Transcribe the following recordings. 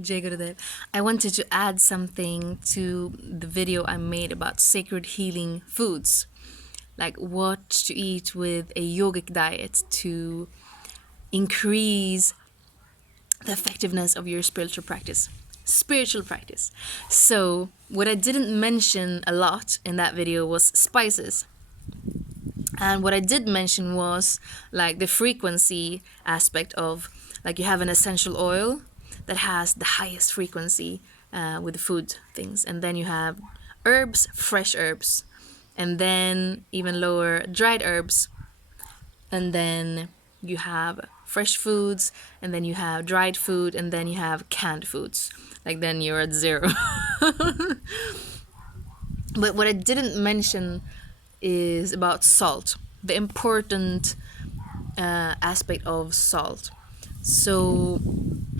Jai Gurudev. I wanted to add something to the video I made about sacred healing foods, like what to eat with a yogic diet to increase the effectiveness of your spiritual practice. So, what I didn't mention a lot in that video was spices. And what I did mention was like the frequency aspect of, like, you have an essential oil that has the highest frequency with the food things, and then you have herbs, fresh herbs, and then even lower dried herbs, and then you have fresh foods, and then you have dried food, and then you have canned foods. Like, then you're at zero. But what I didn't mention is about salt, the important aspect of salt. So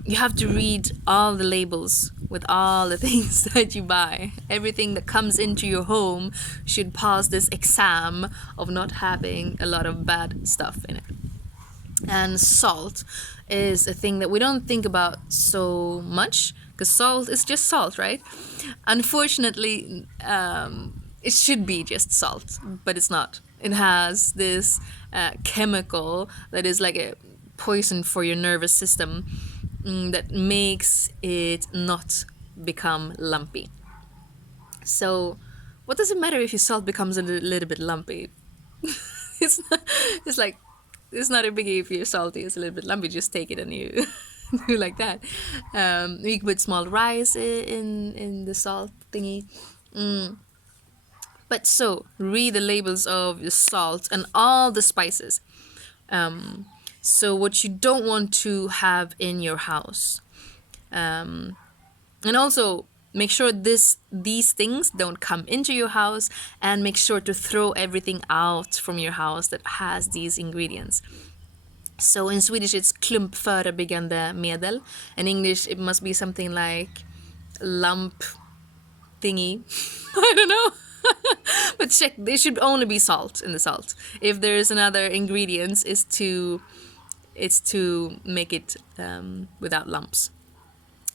you have to read all the labels with all the things that you buy. Everything that comes into your home should pass this exam of not having a lot of bad stuff in it. And salt is a thing that we don't think about so much, because salt is just salt, right? Unfortunately, it should be just salt, but it's not. It has this chemical that is like a poison for your nervous system that makes it not become lumpy. So, what does it matter if your salt becomes a little bit lumpy? it's not, it's like, it's not a biggie if you're salty. It's a little bit lumpy. Just take it and you do like that. You can put small rice in the salt thingy. But so, read the labels of the salt and all the spices. So what you don't want to have in your house. And also, make sure these things don't come into your house, and make sure to throw everything out from your house that has these ingredients. So in Swedish it's klumpförebyggande medel. In English it must be something like lump thingy. I don't know. But check, there should only be salt in the salt. If there's another ingredients, it's to make it without lumps.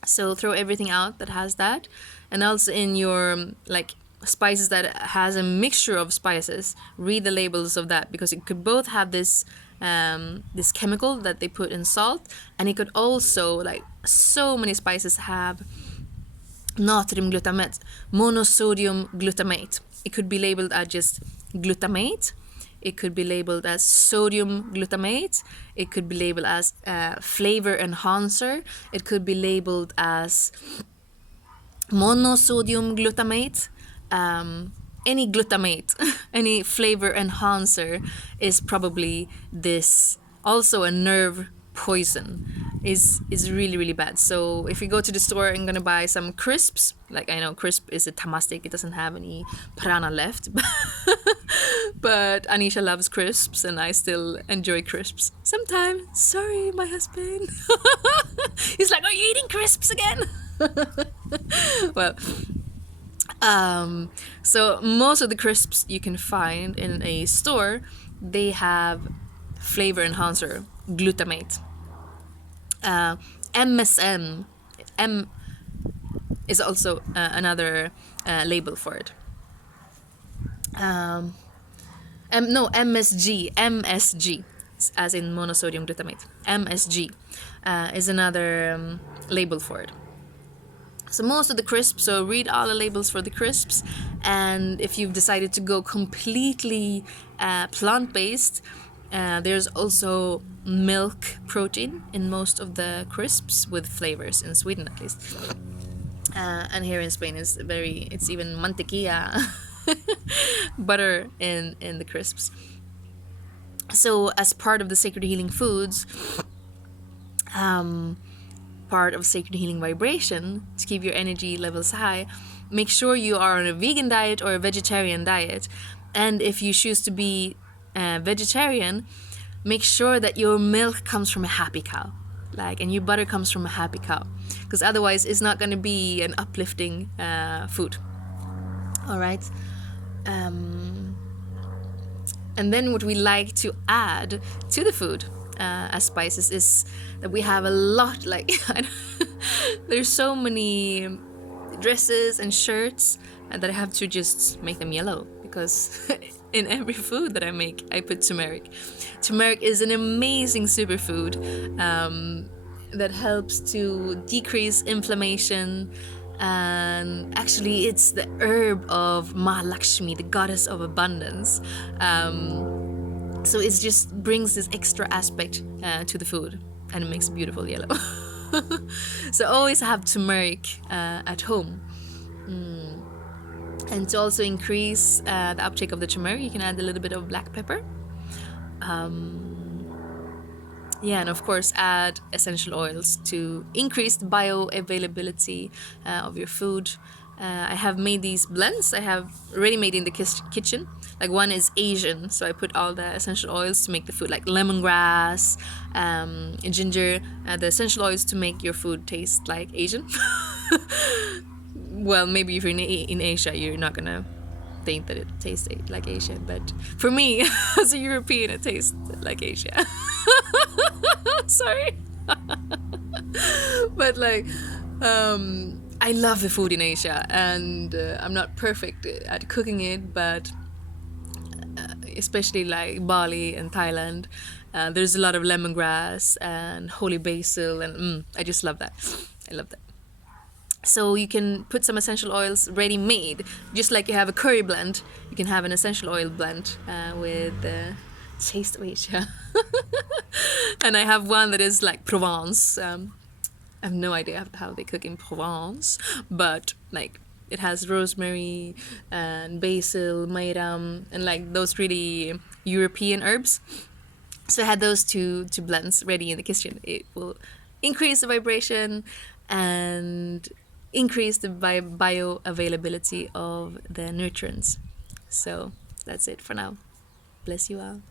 So throw everything out that has that. And also in your like spices that has a mixture of spices, read the labels of that, because it could both have this this chemical that they put in salt, and it could also, like, so many spices have natriumglutamate, monosodium glutamate. It could be labeled as just glutamate. It could be labeled as sodium glutamate. It could be labeled as flavor enhancer. It could be labeled as monosodium glutamate. Any glutamate, any flavor enhancer is probably this. Also a nerve poison is really, really bad. So if you go to the store and gonna buy some crisps, like, I know crisp is a tamastic, it doesn't have any prana left, but Anisha loves crisps and I still enjoy crisps sometimes. Sorry, my husband. He's like, are you eating crisps again? Well, so most of the crisps you can find in a store, they have flavor enhancer, glutamate. MSM, M is also another label for it. MSG, as in monosodium glutamate. MSG is another label for it. So most of the crisps, so read all the labels for the crisps, and if you've decided to go completely plant-based, there's also milk protein in most of the crisps with flavors, in Sweden at least. And here in Spain it's even mantequilla, butter in the crisps. So as part of the sacred healing foods, part of sacred healing vibration, to keep your energy levels high, make sure you are on a vegan diet or a vegetarian diet. And if you choose to be vegetarian, make sure that your milk comes from a happy cow, and your butter comes from a happy cow, because otherwise it's not going to be an uplifting food. All right. And then what we like to add to the food as spices is that we have a lot, There's so many dresses and shirts that I have to just make them yellow because in every food that I make, I put turmeric. Turmeric is an amazing superfood that helps to decrease inflammation. And actually, it's the herb of Mahalakshmi, the goddess of abundance. So it just brings this extra aspect to the food, and it makes it beautiful yellow. So always have turmeric at home. And to also increase the uptake of the turmeric, you can add a little bit of black pepper. Yeah, and of course add essential oils to increase the bioavailability of your food. I have made these blends. I have already made in the kitchen. Like one is Asian, so I put all the essential oils to make the food, like lemongrass, ginger, the essential oils to make your food taste like Asian. Well, maybe if you're in Asia, you're not gonna think that it tastes like Asian, but for me, as a European, it tastes like Asia. Sorry. But like, I love the food in Asia, and I'm not perfect at cooking it, but especially like Bali and Thailand, there's a lot of lemongrass and holy basil, and I just love that. I love that. So you can put some essential oils ready made, just like you have a curry blend. You can have an essential oil blend with taste of Asia. And I have one that is like Provence. I have no idea how they cook in Provence, but like it has rosemary and basil, mayram, and like those really European herbs. So I had those two blends ready in the kitchen. It will increase the vibration and increase the bioavailability of the nutrients. So that's it for now. Bless you all.